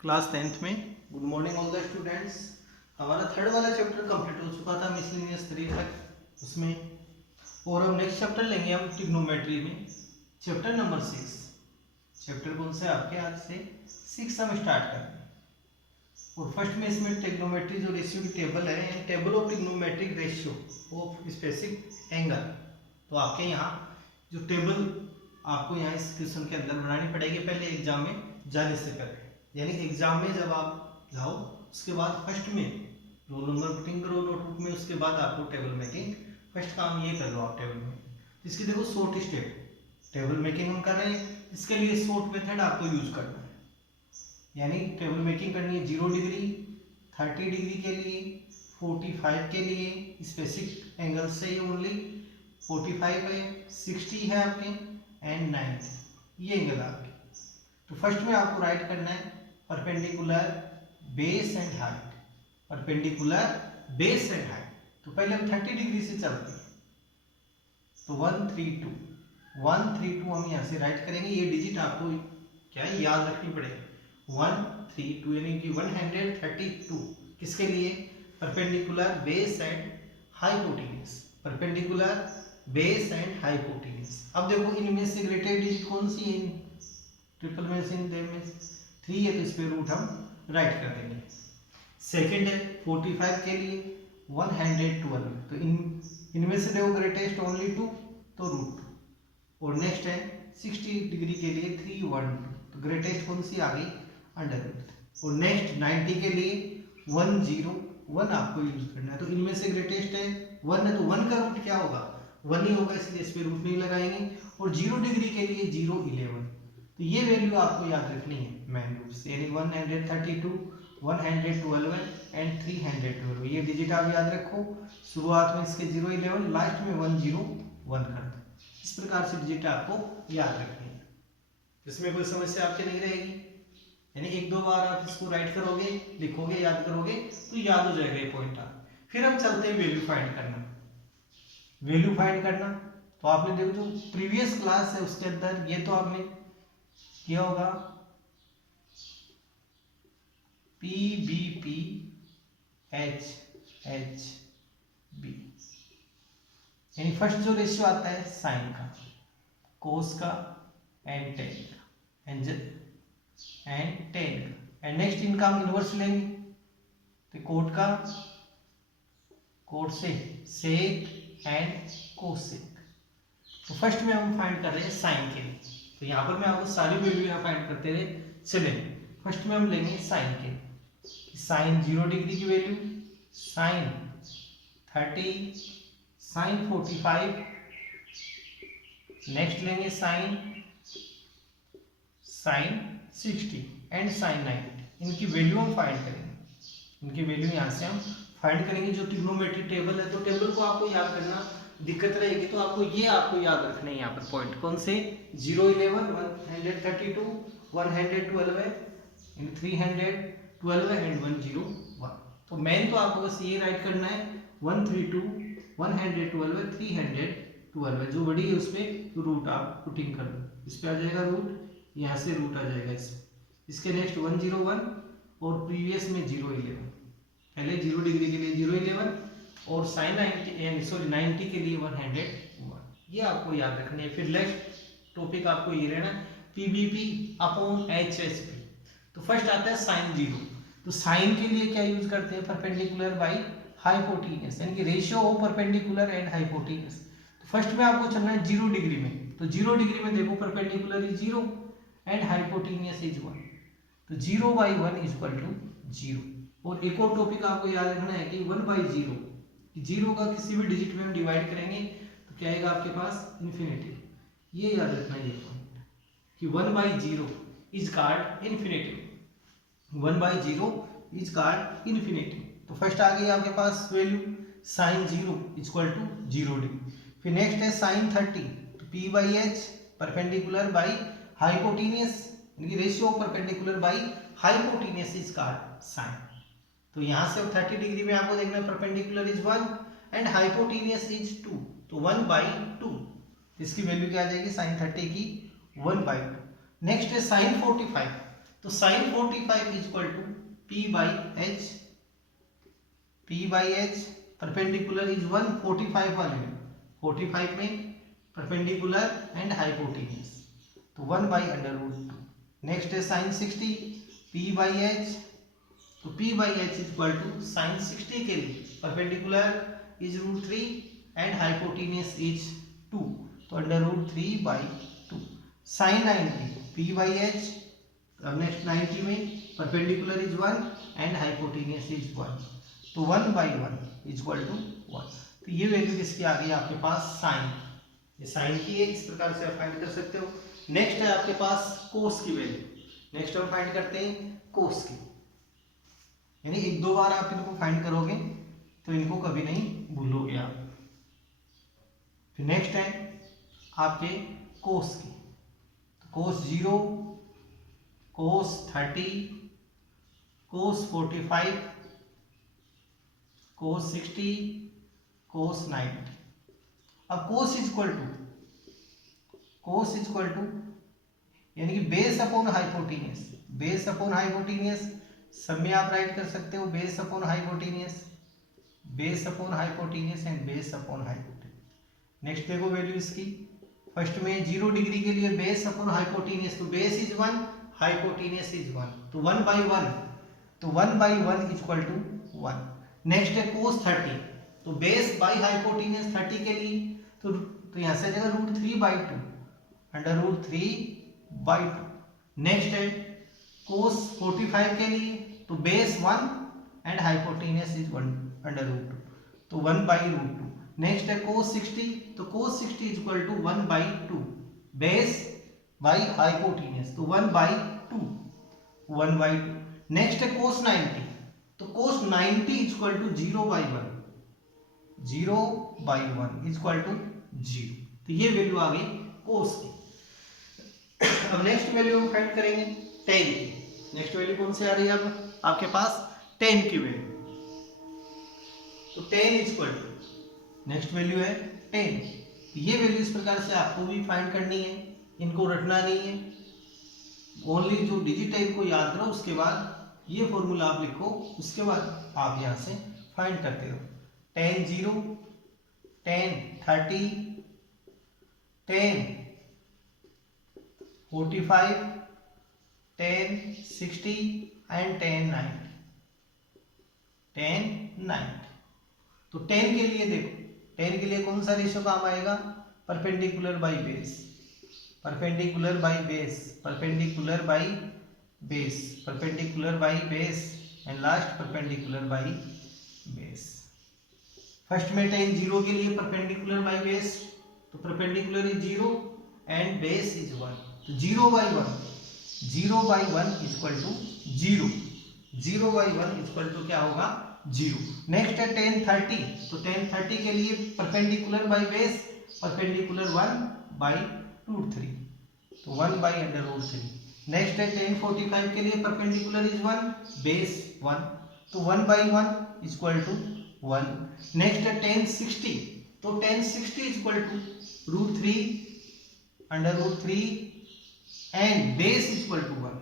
Class 10th में। Good morning all the students. हमारा third वाला चैप्टर कंप्लीट हो चुका था मिसलेनियस 3 तक उसमें, और हम नेक्स्ट चैप्टर लेंगे हम ट्रिग्नोमेट्री में, चैप्टर नंबर 6। चैप्टर कौन से आपके आज से 6 हम स्टार्ट कर रहे हैं। और फर्स्ट में इसमें ट्रिग्नोमेट्री जो रेशियो की टेबल है, table of trigonometric ratio of specific angle. तो आपके यहाँ जो टेबल आपको यहाँ इस क्वेश्चन के अंदर बनानी पड़ेगी पहले एग्जाम में जाने से पहले, यानी एग्जाम में जब आप जाओ उसके बाद फर्स्ट में रोल नंबर पुटिंग करो नोटबुक में, उसके बाद आपको टेबल मेकिंग फर्स्ट काम ये कर लो आप टेबल में। इसकी देखो शॉर्ट स्टेप टेबल मेकिंग हम कर रहे हैं, इसके लिए शॉर्ट मेथड आपको यूज करना है। यानी टेबल मेकिंग करनी है 0 डिग्री, 30 डिग्री के लिए, 45 के लिए स्पेसिफिक एंगल से ओनली, 45 है, 60 है आपके एंड 90 ये एंगल आपके। तो फर्स्ट में आपको राइट करना है perpendicular base and height, perpendicular base and height. तो पहले हम 30 डिग्री से चलते हैं, तो 132 हम यहाँ से राइट करेंगे। ये डिजिट आपको क्या है याद रखनी पड़ेगी, 132 यानी कि 132 किसके लिए, perpendicular base and hypotenuse, perpendicular base and hypotenuse. अब देखो इनमें से ग्रेटेस्ट डिजिट कौन सी है, ट्रिपल में से में 3 है, तो इस पे रूट हम राइट कर देंगे। सेकंड है 45 के लिए 112, तो इनमें से देखो ग्रेटेस्ट ओनली 2, तो रूट 2। और नेक्स्ट है 60 डिग्री के लिए 312, तो ग्रेटेस्ट कौन सी आ गई, अंडर रूट। और नेक्स्ट 90 के लिए 101 आपको यूज करना है, तो इनमें से ग्रेटेस्ट है 1 है, तो 1 का रूट क्या होगा, 1 ही होगा, इसलिए इस पे रूट नहीं लगाएंगे। और 0 डिग्री के लिए 011, तो ये वैल्यू आपको याद रखनी है मेन रूप से, यानी 132, 112 एंड 312 ये डिजिट आप याद रखो। शुरुआत में इसके 011, लास्ट में 101 कर दो। इस प्रकार से डिजिट आपको याद रखनी है, इसमें कोई समस्या आपके नहीं रहेगी। यानी 1-2 बार आप इसको राइट करोगे, लिखोगे, याद करोगे तो याद हो जाएगा ये पॉइंट। फिर हम चलते हैं वैल्यू फाइंड करना। वैल्यू फाइंड करना तो आपने देखो जो प्रीवियस क्लास है उसके अंदर ये तो आपने किया होगा, PBP HHB, यानी फर्स्ट जो रेशियो आता है साइन का, कोस का एंड टेन का एंड टेन का, एंड नेक्स्ट इनका हम इनवर्स लेंगे, तो कोट का, कोट से सेक एंड कोसेक। तो फर्स्ट में हम फाइंड कर रहे हैं साइन के लिए, तो यहाँ पर मैं आपको सारी वैल्यू यहाँ फाइंड करते रहे चले। फर्स्ट में हम लेंगे साइन के, साइन 0 डिग्री की वैल्यू, साइन 30, साइन 45, नेक्स्ट लेंगे साइन 60 एंड साइन 90। इनकी वैल्यू हम फाइंड करेंगे, इनकी वैल्यू यहाँ से हम फाइंड करेंगे। जो ट्रिग्नोमेट्री टेबल है, तो टेबल को आपको याद करना दिक्कत रहेगी, तो आपको याद रखना है यहाँ पर पॉइंट कौन से, 011, 132, 112 है, 312 एंड 101। तो मेन तो आपको बस ये राइट करना है 132, 112, 312, जो बड़ी है उसमें रूट आप पुटिंग कर दो, इस पे आ जाएगा रूट, यहाँ से रूट आ जाएगा इसके नेक्स्ट 101 और प्रीवियस में 011, पहले 0 डिग्री के लिए 011 और साइन 90 के लिए 101, ये आपको याद रखनी है। फिर नेक्स्ट टॉपिक आपको ये रहना PBP अपॉन HHP। तो फर्स्ट आता है साइन 0, तो साइन के लिए क्या यूज करते हैं, परपेंडिकुलर बाई हाइपोटेन्यूज, यानी कि ratio of perpendicular and hypotenuse. तो फर्स्ट में आपको चलना है 0 डिग्री में, तो 0 डिग्री में देखो perpendicular is 0 and hypotenuse is 1, तो 0/1 इज इक्वल टू 0। और एक और टॉपिक आपको याद रखना है कि 1/0, 0 का किसी भी डिजिट में हम डिवाइड करेंगे तो क्या आएगा आपके पास, इन्फिनिटी। ये याद रखना है ये पॉइंट कि 1/0 is called infinity, 1/0 is called infinity. तो फर्स्ट आ गई आपके पास value sine 0 is equal to 0 degree. फिर नेक्स्ट है साइन 30, तो P/H परपेंडिकुलर बाई हाइपोटेन्यूज, यानी ratio of perpendicular by hypotenuse is called sine. तो यहाँ से 30 डिग्री में आपको देखना है perpendicular is 1 and hypotenuse is 2, तो 1/2, इसकी वैल्यू क्या आ जाएगी साइन 30 की 1/2। नेक्स्ट है साइन 45, तो sine 45 is equal to P by H, P by H perpendicular is 145 वाले में, 45 में परपेंडिकुलर एंड हाइपोटेन्यूज, तो 1/√2। नेक्स्ट है साइन 60 पी बाई एच, तो P by H is equal to sine 60 के लिए perpendicular is √3 and hypotenuse is 2, तो √3/2। Sine 90 P by H, अब नेक्स्ट 90 में perpendicular is 1 and hypotenuse is 1, तो 1/1 इज इक्वल टू 1। तो ये वैल्यू किसकी आ गई आपके पास, साइन, ये साइन की है, इस प्रकार से आप फाइंड कर सकते हो। नेक्स्ट है आपके पास कोस की वैल्यू, नेक्स्ट हम फाइंड करते हैं कोस की, यानी एक दो बार आप इनको फाइंड करोगे तो इनको कभी नहीं भूलोगे आप। फिर नेक्स्ट है आपके कोस की, तो कोस 0, कोस 30, कोस 45, कोस 60, कोस 90। अब कोस इज इक्वल टू यानी कि base upon hypotenuse, base upon hypotenuse सब में आप राइट कर सकते हो, base upon hypotenuse, base upon hypotenuse and base upon hypotenuse. Next देखो वैल्यू इसकी, फर्स्ट में 0 डिग्री के लिए बेस अपॉन हाइपोटेन्यूज, तो बेस इज 1, हाइपोटेन्यूज इज 1, तो 1/1, तो 1/1 इज इक्वल टू 1। नेक्स्ट है कोस 30, तो बेस बाई हाइपोटेन्यूज 30 के लिए, तो यहाँ से आ जाएगा √3/2, √3/2। नेक्स्ट है कोस 45 के लिए, तो बेस 1 एंड हाइपोटेन्यूज इज 1/2, तो 1/√2। नेक्स्ट है कोस 60, तो cos 60 is equal to 1/2, base by hypotenuse, तो 1/2, 1/2। नेक्स्ट है कोस 90, तो cos 90 is equal to 0/1, 0/1 is equal to 0। तो ये वैल्यू आ गई कोस की। अब नेक्स्ट वैल्यू हम फाइंड करेंगे tan की। नेक्स्ट वैल्यू कौन सी आ रही है अब आपके पास, tan की वैल्यू, तो tan is equal to, next value है tan। ये वैल्यू इस प्रकार से आपको भी फाइंड करनी है, इनको रटना नहीं है, ओनली जो डिजिट है इनको याद करो, उसके बाद ये फॉर्मूला आप लिखो, उसके बाद आप यहाँ से फाइंड करते रहो। tan 0, tan 30, tan 45, tan 60 and tan 90, tan 90। तो tan के लिए देखो, tan के लिए कौन सा रेशियो काम आएगा, perpendicular by base, perpendicular by base, perpendicular by base, perpendicular by base and last perpendicular by base. First में tan 0 के लिए परपेंडिकुलर बाई बेस, तो perpendicular is 0 and base is 1, तो 0/1, 0/1 is equal to 0, 0/1 is equal to क्या होगा, 0। Next है tan 30, तो tan 30 के लिए परपेंडिकुलर बाई बेस, परपेंडिकुलर 1/√3, तो 1/√3। नेक्स्ट है tan 45 के लिए परपेंडिकुलर इज 1, बेस 1, तो 1/1 इज इक्वल टू 1। नेक्स्ट है tan 60, तो tan 60 is equal to √3 and base is equal to 1,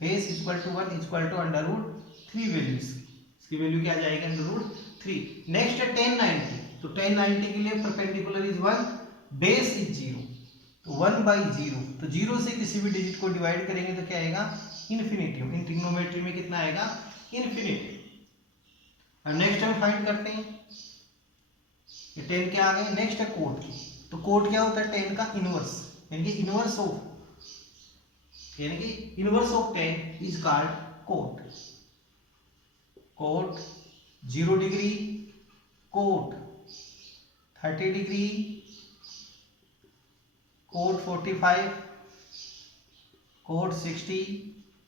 base is equal to 1 is equal to √3 value इसकी value क्या आ जाएगी, √3। नेक्स्ट है tan 90, तो tan 90 के लिए परपेंडिकुलर इज 1, बेस इज 0, तो 1/0, तो 0 से किसी भी डिजिट को डिवाइड करेंगे तो क्या आएगा, इन्फिनिटी। इन ट्रिग्नोमेट्री में कितना आएगा, इन्फिनिटी। अब नेक्स्ट हम फाइंड करते हैं, ये tan क्या आ गए। नेक्स्ट है कोट की, तो कोट क्या होता है, tan का इनवर्स, यानी कि इनवर्स ऑफ, यानी कि inverse of tan is called cot. Cot 0 degree, cot 30 degree, cot 45, cot 60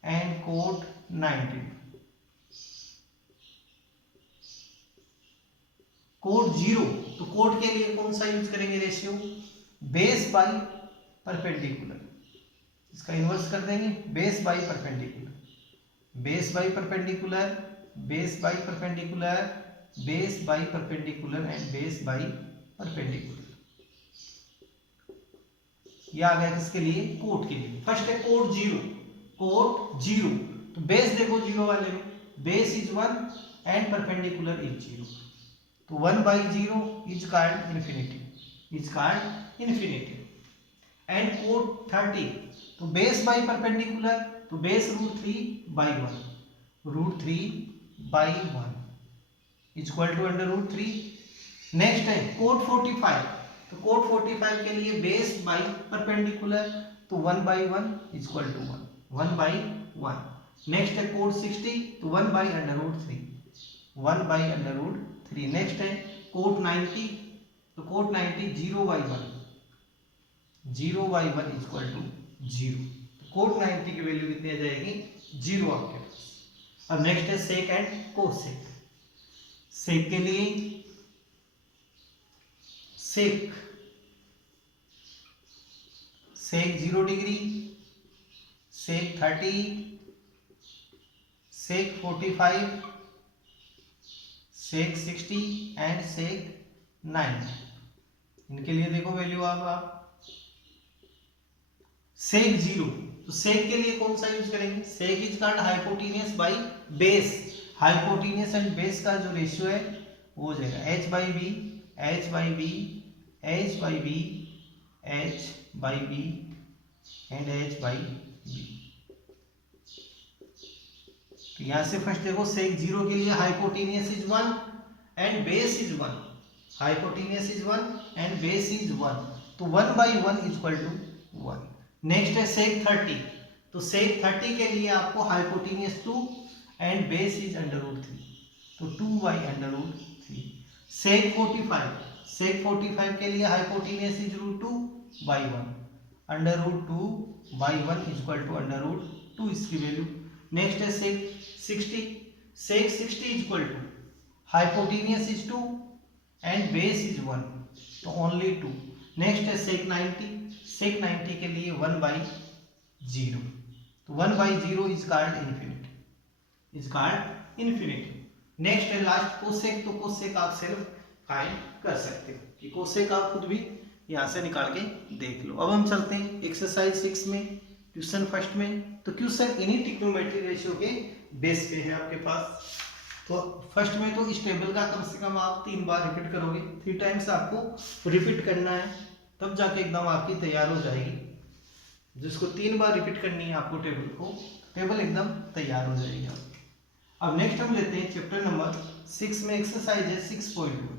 and cot 90। Cot 0, तो कोट के लिए कौन सा यूज करेंगे रेशियो, बेस बाई परपेंडिकुलर, इसका इन्वर्स कर देंगे, base by perpendicular, base by perpendicular, base by perpendicular, base by perpendicular and base by perpendicular. ये आ गया किसके लिए, कोट के लिए। फर्स्ट है कोट 0, कोट 0, तो बेस देखो 0 वाले में base is 1 and perpendicular is 0, तो 1 by 0 is called infinity and cot 30, तो बेस बाई परपेंडिकुलर, तो base root 3 by 1 is equal to under root 3। Next है कोट 45, तो कोट 45 के लिए बेस बाई परपेंडिकुलर, तो 1 by 1 is equal to 1 by 1। Next है cot 60, तो 1 by अंडर रूट 3। नेक्स्ट है कोट 90, तो cot 90 0 by 1 is equal to 0, तो कोट 90 की वैल्यू कितनी आ जाएगी 0 आपके पास। अब नेक्स्ट है सेक एंड कोसेक। सेक के लिए सेक 0 degree, sec 30, sec 45, sec 60 and सेक 90। इनके लिए देखो वैल्यू आप सेक 0, तो सेक के लिए कौन सा यूज करेंगे, sec is called hypotenuse by base. Hypotenuse and base का जो रेशियो है वो हो जाएगा h by b and h by b। तो यहां से फर्स्ट देखो सेक 0 के लिए hypotenuse is 1 and base is 1, hypotenuse is 1 and base is 1, तो 1 by 1 is equal to 1। Next है सेक 30, तो सेक 30 के लिए आपको hypotenuse 2 and base is under root 3, तो 2 by अंडर रूट 3। सेक 45 के लिए hypotenuse is root 2 by 1, under root 2 by 1 is equal to under root 2 इसकी वैल्यू। नेक्स्ट है sec 60 is equal to hypotenuse is 2 and base is 1, तो only 2। Next है सेक 90 के लिए 1 by 0, तो 1 by 0 is called infinity. Next है last cosec, तो cosec आप सिर्फ फाइंड कर सकते हो कि कोसेक आप खुद भी यहां से निकाल के देख लो। अब हम चलते हैं एक्सरसाइज 6 में, क्वेश्चन फर्स्ट में। तो क्वेश्चन इन्हीं ट्रिग्नोमेट्री रेशियो के बेस पे है आपके पास। तो फर्स्ट में तो इस टेबल का कम से कम आप 3 बार रिपीट करोगे, 3 टाइम्स आपको रिपीट करना है, तब जाके एकदम आपकी तैयार हो जाएगी। जिसको 3 बार रिपीट करनी है आपको टेबल एकदम तैयार हो जाएगी। अब नेक्स्ट हम लेते हैं चैप्टर नंबर 6 में एक्सरसाइज है 6.1।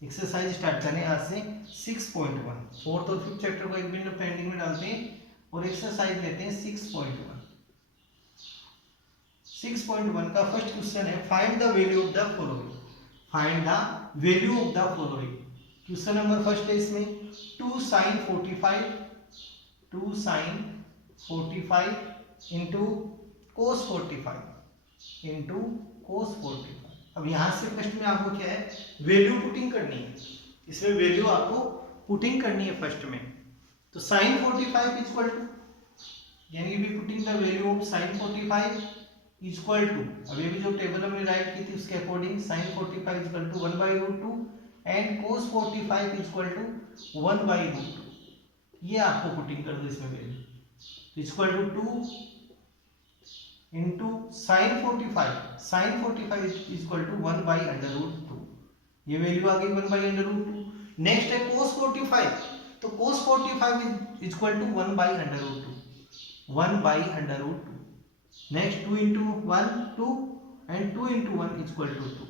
एक्सरसाइज स्टार्ट करें आज से 6.1। फोर्थ और फिफ्थ चैप्टर को एक मिनट पेंडिंग में डालते हैं और एक्सरसाइज लेते हैं 6.1। 6.1 का फर्स्ट क्वेश्चन है find the value of the following. Question number first है इसमें 2 sin 45 इंटू cos 45। अब यहां से फर्स्ट में आपको क्या है वैल्यू पुटिंग करनी है, इसमें वैल्यू आपको पुटिंग करनी है फर्स्ट में। तो sin 45 इक्वल टू, यानी we putting the value of sin 45 equal to, अब ये भी जो टेबल हमने राइट की थी उसके according sin 45 equal to 1 by root 2 and cos 45 equal to 1 by root 2। ये आपको पुटिंग कर दो इसमें वैल्यू, तो equal to 2 into sin 45 equal to 1 by under root 2। ये वैल्यू आ गई 1 by अंडर रूट 2। नेक्स्ट है cos 45, तो cos 45 equal to 1 by under root 2। Next 2 into 1 2 and 2 into 1 equal to 2।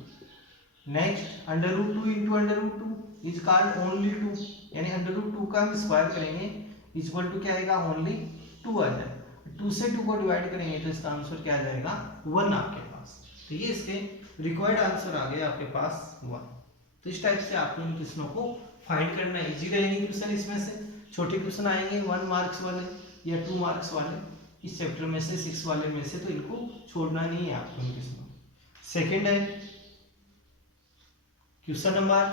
Next under root 2 into under root 2 is called only 2, यानी under root 2 का हम square करेंगे equal to क्या आएगा only 2 आ जाएगा। 2 से 2 को डिवाइड करेंगे तो इसका आंसर क्या आ जाएगा 1 आपके पास। तो ये इसके रिक्वायर्ड आंसर आ गए आपके पास 1। तो इस टाइप से आपको इन क्वेश्चनों को फाइंड करना है। इजी रहेंगे क्वेश्चन, इसमें से छोटे क्वेश्चन आएंगे 1 मार्क्स वाले या 2 मार्क्स वाले इस चैप्टर में से 6 वाले में से, तो इनको छोड़ना नहीं है आपको इन क्वेश्चनों। सेकंड है क्वेश्चन नंबर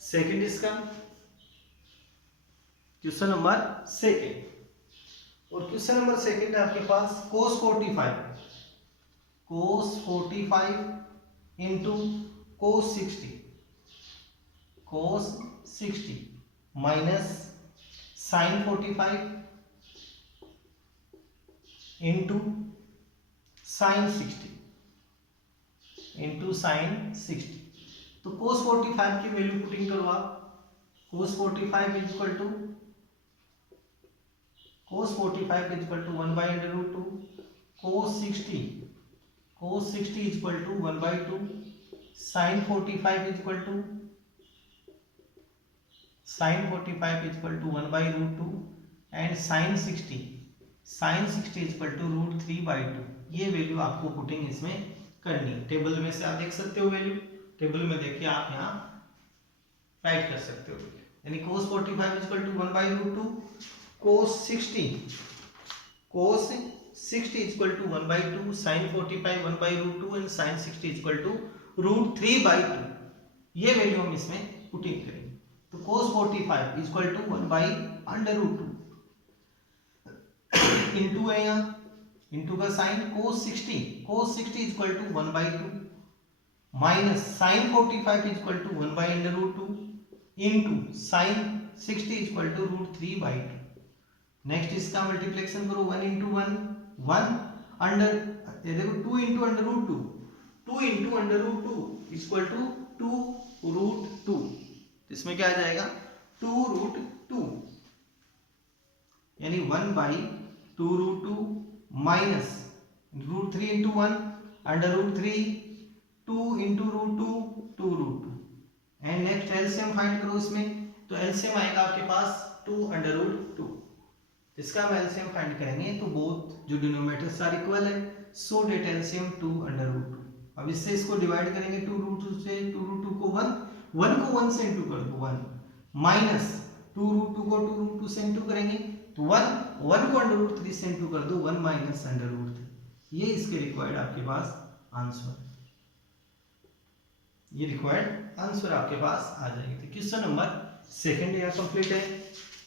सेकंड, इसका क्वेश्चन नंबर सेकंड, और क्वेश्चन नंबर सेकंड है आपके पास cos 45 into cos 60 minus sin 45 into sine 60 into sine 60। तो cos 45 की वैल्यू पुटिंग करो आप। cos 45 is equal to 1 by under root 2। cos 60 is equal to 1 by 2। Sine 45 is equal to 1 by root 2 and sine 60 is equal to root 3 by 2। ये value आपको putting इसमें करनी है। Table में से आप देख सकते हो वैल्यू, टेबल में देखिए आप यहाँ राइट कर सकते हो। यानी cos 45 is equal to 1 by root 2। cos 60 is equal to 1 by 2। Sine 45 1 by root 2 and sine 60 is equal to root 3 by 2। ये वैल्यू हम इसमें पुटिंग करेंगे। तो cos 45 is equal to 1 by under root 2 into है यहाँ, into का sine cos 60 is equal to 1 by 2 minus sine 45 is equal to 1 by under root 2 into sine 60 is equal to root 3 by 2। Next इसका multiplication करो, 1 into 1 under, ये देखो 2 into under root 2 is equal to 2 root 2। इसमें क्या आ जाएगा 2 root 2 यानी 1 by 2 root 2 minus root 3 into 1 under root 3 2 into root 2 root 2 and next LCM find करो इसमें। तो एलसीएम आएगा आपके पास 2 अंडर रूट 2। इसका हम एलसीएम फाइंड करेंगे तो बोथ जो डिनोमिनेटर्स आर इक्वल है, सो डेट एलसीएम 2 अंडर रूट 2। अब इससे इसको डिवाइड करेंगे 2 रूट 2 से, 2 रूट 2 को 1 को 1 से इंटू कर दो 1 माइनस 2 रूट 2 को 2 रूट 2 से इंटू करेंगे तो 1 को अंडर रूट 3 से इंटू कर दो 1 माइनस अंडर रूट 3। ये इसके रिक्वायर्ड आपके पास आंसर, ये रिक्वायर्ड आंसर आपके पास आ जाएगी। तो क्वेश्चन नंबर सेकंड यहाँ कंप्लीट है।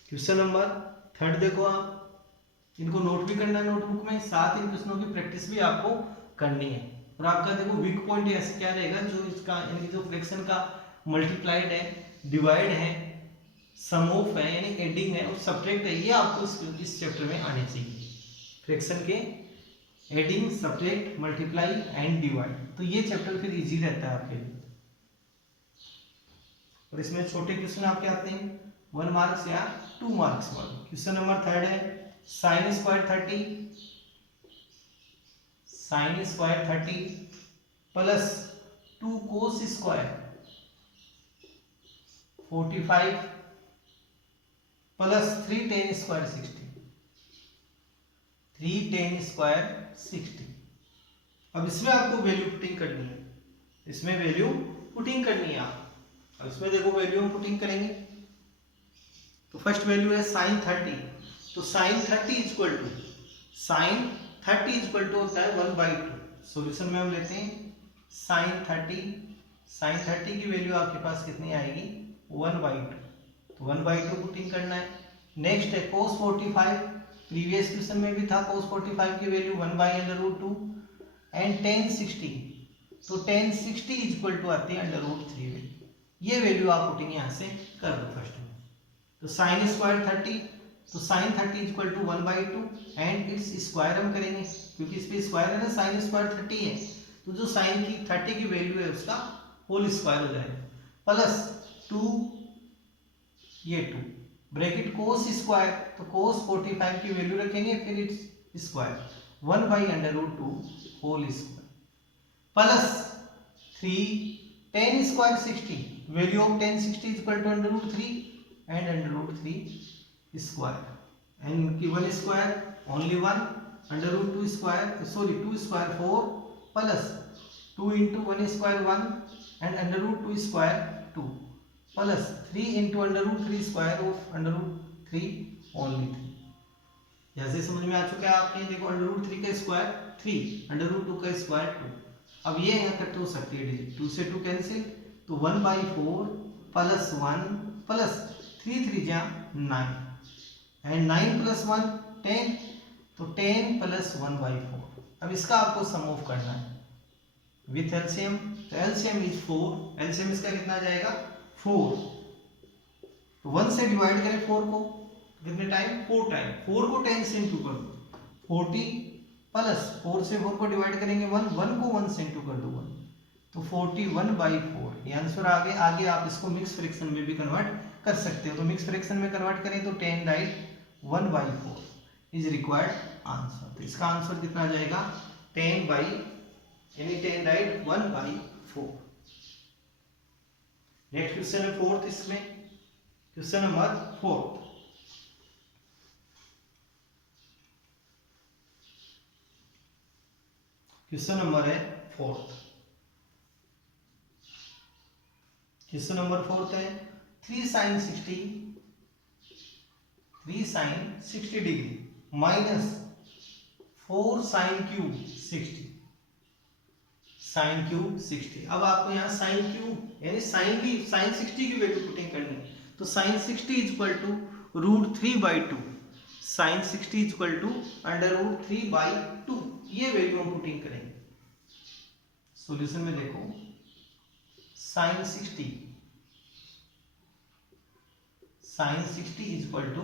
क्वेश्चन नंबर थर्ड देखो आप, इनको नोट भी करना है नोटबुक में, साथ इन क्वेश्चनों की प्रैक्टिस भी आपको करनी है। और आपका देखो वीक पॉइंट ऐसे क्या रहेगा, जो इसका यानी जो फ्रैक्शन का मल्टीप्लाइड है, डिवाइड है, सम ऑफ है यानी एडिंग है और सब्ट्रैक्ट है, ये आपको इस चैप्टर में आने चाहिए। फ्रैक्शन के adding, subtract, multiply and divide, तो ये चैप्टर फिर इजी रहता है आपके लिए। और इसमें छोटे क्वेश्चन आपके आते हैं 1 मार्क्स या 2 मार्क्स वाले। क्वेश्चन नंबर थर्ड है sign square 30 plus 2 cos square 45 plus 3 ten square 60। अब इसमें आपको वैल्यू पुटिंग करनी है, आप। अब इसमें देखो वैल्यू हम पुटिंग करेंगे। तो फर्स्ट वैल्यू है साइन 30। तो साइन 30 इज इक्वल टू होता है 1 बाई 2। सोल्यूशन में हम लेते हैं साइन 30 की वैल्यू आपके पास कितनी आएगी 1 बाई 2। तो 1 बाई 2 पुटिंग करना है। नेक्स्ट है cos 45, प्रीवियस क्वेश्चन में भी था cos 45 की value 1 by under root 2 and tan 60। तो tan 60 इज इक्वल टू आती है अंडर रूट 3 वैल्यू। ये वैल्यू आप पुटिंग यहाँ से कर दो फर्स्ट में। तो साइन स्क्वायर 30, तो sine 30 is equal to 1 by 2 and its square हम करेंगे क्योंकि इस पे स्क्वायर है ना, साइन स्क्वायर 30 है तो जो साइन की 30 की वैल्यू है उसका होल स्क्वायर हो जाएगा प्लस 2 ये 2 ब्रैकेट कोस स्क्वायर। तो कोस 45 की वैल्यू रखेंगे फिर its square 1 by under root 2 whole square plus 3 tan square 60, value of tan 60 is equal to under root 3 and under root 3 square and given square only 1 under root 2 square 2 square 4 plus 2 into 1 square 1 and under root 2 square 2 plus 3 into under root 3 square of under root 3 only 3। जैसे समझ में आ चुका है आपके, देखो under root 3 का square 3, under root 2 का square 2। अब ये यहाँ कट हो सकती है डिजिट, 2 से 2 कैंसिल, तो 1 बाई 4 प्लस 1 प्लस 3 3 जा 9 एंड 9 प्लस 1 10, तो 10 प्लस 1 बाई 4। अब इसका आपको सम ऑफ करना है विथ एलसीएम। तो एलसीएम इज 4, एलसीएम इसका कितना आ जाएगा 4। तो 1 से डिवाइड करें 4 को कितने टाइम 4 टाइम, 4 को 10 से इंटू कर दो 40 प्लस 4 से 4 को डिवाइड करेंगे 1, 1 को 1 से इंटू कर दो 1, तो 41/4 ये आंसर आ गया। आगे आप इसको मिक्स फ्रैक्शन में भी कन्वर्ट कर सकते हो, तो मिक्स फ्रैक्शन में कन्वर्ट करें तो 10 राइट 1/4 इज रिक्वायर्ड आंसर। तो इसका आंसर कितना आ जाएगा 10 राइट 1/4। नेक्स्ट क्वेश्चन है फोर्थ, इसमें क्वेश्चन नंबर 4। क्वेश्चन नंबर है 4। क्वेश्चन नंबर 4 है 3 sin 60 degree minus 4 sin cube 60 sin cube 60। अब आपको यहाँ sin क्यूब यानी sin 60 की वैल्यू पुटिंग करनी है, तो sin 60 is equal to √3/2 sin 60 is equal to √3/2 ये वैल्यू हम पुटिंग करेंगे। सॉल्यूशन में देखो sin 60 इज इक्वल टू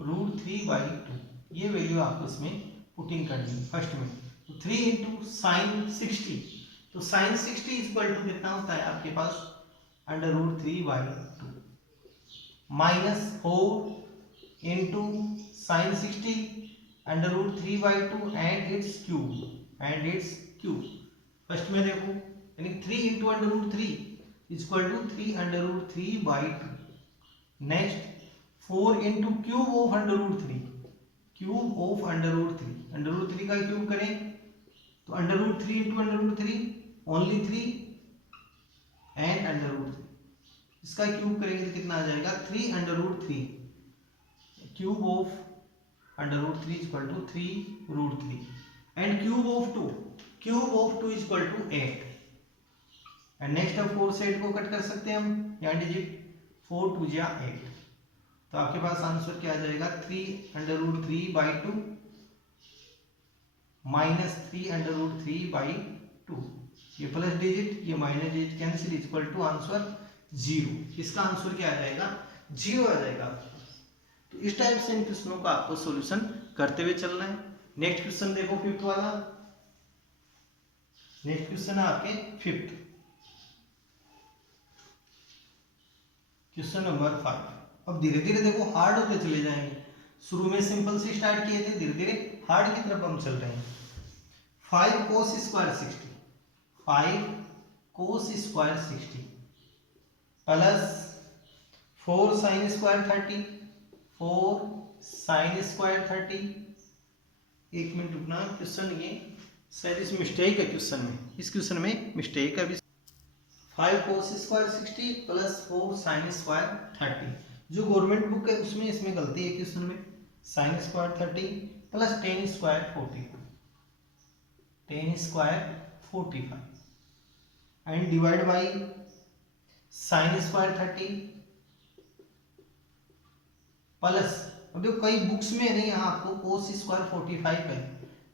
√3/2 ये वैल्यू आपको इसमें पुटिंग करनी है। फर्स्ट में तो 3 इंटू साइन 60, तो साइन 60 इज इक्वल टू कितना होता है आपके पास √3/2 minus 4 into sine 60 √3/2 and its cube. First में देखो यानी 3 into √3 is equal to 3/2। Next 4 into cube of √3 √3 का क्यूब करें तो √3 इंटू √3 ओनली 3 एंड √3 इसका क्यूब करेंगे तो कितना आ जाएगा 3 cube of √3 is equal to 3√3 and cube of 2 is equal to 8 and next अब 4 से 8 को कट कर सकते हैं हम, यहाँ डिजिट 4 2 जा 8, तो आपके पास आंसर क्या आ जाएगा 3√3/2 माइनस 3√3/2, ये प्लस डिजिट ये minus digit cancel is equal to answer 0। इसका आंसर क्या आ जाएगा 0 आ जाएगा आपके पास। तो इस टाइप से इन क्वेश्चनों का आपको सॉल्यूशन करते हुए चलना है। नेक्स्ट क्वेश्चन देखो फिफ्थ वाला। नेक्स्ट क्वेश्चन है आपके फिफ्थ, क्वेश्चन नंबर 5। अब धीरे धीरे देखो हार्ड होते चले जाएंगे, शुरू में सिंपल से स्टार्ट किए थे, धीरे धीरे हार्ड की तरफ हम चल रहे हैं। 5 cos square 60 plus 4 sin square 30 एक मिनट रुकना, क्वेश्चन ये शायद इस मिस्टेक है क्वेश्चन में, इस क्वेश्चन में मिस्टेक है। 5 cos square 60 plus 4 sin square 30, जो गवर्नमेंट बुक है उसमें इसमें गलती है क्वेश्चन में। sin square 30 plus 10 square 45 and divide by sin square 30 plus, अब देखो कई बुक्स में नहीं, यहाँ आपको cos स्क्वायर 45 है,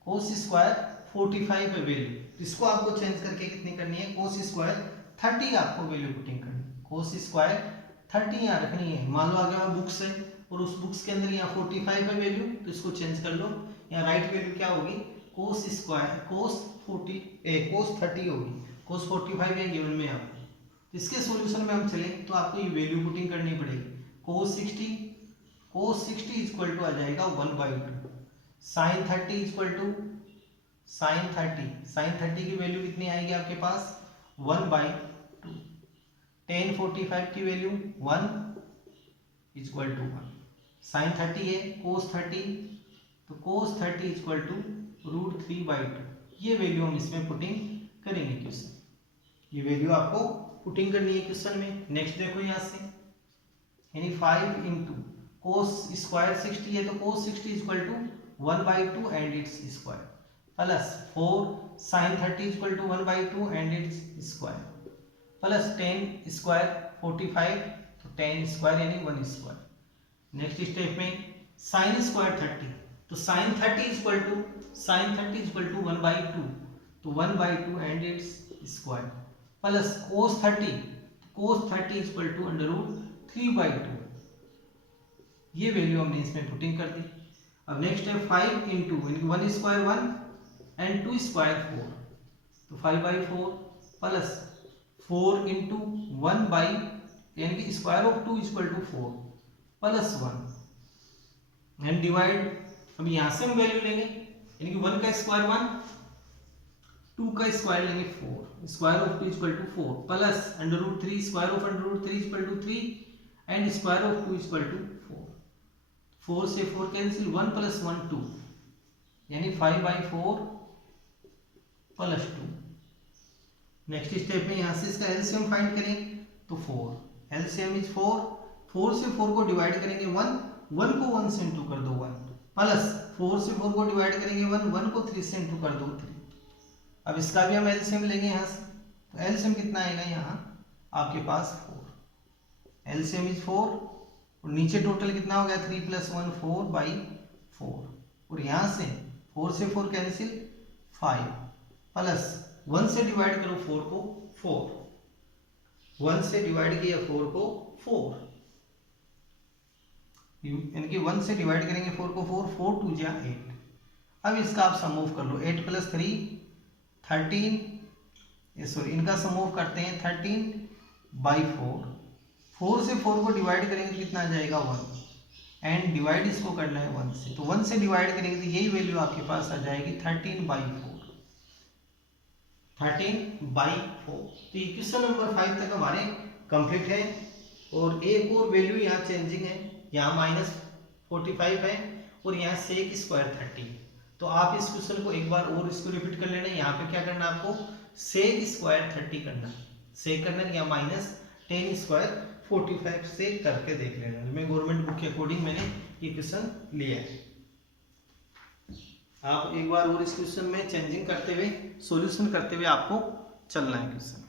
cos स्क्वायर 45 है वैल्यू, इसको आपको चेंज करके कितनी करनी है cos स्क्वायर 30 आपको वैल्यू पुटिंग करनी है। cos स्क्वायर 30 यहाँ रखनी है, मान लो आ गया बुक्स है और उस बुक्स के अंदर यहाँ 45 है वैल्यू, तो इसको चेंज कर लो, यहाँ राइट वैल्यू क्या होगी cos 30 होगी, cos 45 है गिवन में आपको। तो इसके सॉल्यूशन में हम चले तो आपको ये वैल्यू पुटिंग करनी पड़ेगी। cos 60 इज इक्वल टू आ जाएगा 1/2, sin 30 is equal to sin 30 की वैल्यू कितनी आएगी आपके पास 1/2, tan 45 की value 1 is equal to 1, sin 30 है cos 30, तो cos 30 इज इक्वल टू √3/2, ये वैल्यू हम इसमें पुटिंग करेंगे क्वेश्चन, ये वैल्यू आपको पुटिंग करनी है क्वेश्चन में। नेक्स्ट देखो यहाँ से, यानी 5 इंटू cos स्क्वायर 60 है तो cos 60 is equal to 1/2 and its square plus 4 sin 30 is equal to 1/2 and its square plus 10 square 45, तो 10 स्क्वायर यानी 1 स्क्वायर। नेक्स्ट स्टेप में sin स्क्वायर 30, तो sin 30 इज इक्वल टू 1/2, तो 1/2 and its square plus cos 30 is equal to √3/2, ये value हमने इसमें putting कर दी। अब नेक्स्ट है 5 इंटू 1 स्क्वायर 1 एंड 2 स्क्वायर 4, तो 5/4 प्लस 4 इंटू 1 बाई यानी कि square of 2 equal to 4 plus 1 and divide. अब यहाँ से हम वैल्यू लेंगे यानी कि 1 का स्क्वायर 1, 2 का स्क्वायर लेंगे 4, square of 2 equal to 4 plus √3 square of √3 equal to 3 and square of 2 equal to 4। 4 से 4 कैंसिल, 1 प्लस 1 2 यानी 5/4 प्लस 2। नेक्स्ट स्टेप में यहाँ से इसका एलसीएम फाइंड करेंगे तो 4, एलसीएम इज 4, 4 से 4 को डिवाइड करेंगे 1, 1 को 1 से इंटू कर दो 1 प्लस 4 से 4 को डिवाइड करेंगे 1, 1 को 3 से इंटू कर दो 3। अब इसका भी हम एलसीएम लेंगे यहाँ से, तो एलसीएम कितना आएगा यहाँ आपके पास 4, एलसीएम इज 4 और नीचे टोटल कितना हो गया 3 + 1 4/4 और यहाँ से 4 से 4 कैंसिल 5 प्लस 1 से डिवाइड करो 4 को 4, 1 से डिवाइड किया 4 को 4 यानी कि 1 से डिवाइड करेंगे 4 को 4, 4 2 जा 8। अब इसका आप सम मूव कर लो, 8 + 3 13, सॉरी इनका सम मूव करते हैं 13/4, 4 से 4 को डिवाइड करेंगे तो कितना आ जाएगा 1 एंड डिवाइड इसको करना है 1 से, तो 1 से डिवाइड करेंगे तो यही वैल्यू आपके पास आ जाएगी 13/4, 13/4। तो इक्वेशन नंबर 5 तक हमारे कंप्लीट है। और एक और वैल्यू यहाँ चेंजिंग है, यहाँ -45 है और यहाँ sec² 30। तो आप इस क्वेश्चन को एक बार और इसको रिपीट कर लेना। यहाँ पे क्या करना है आपको sec² 30 करना है, सेक करना है या -10² 45 से करके देख लेना। मैं गवर्नमेंट बुक के अकॉर्डिंग मैंने ये क्वेश्चन लिया है। आप एक बार और इस क्वेश्चन में चेंजिंग करते हुए सॉल्यूशन करते हुए आपको चलना है क्वेश्चन।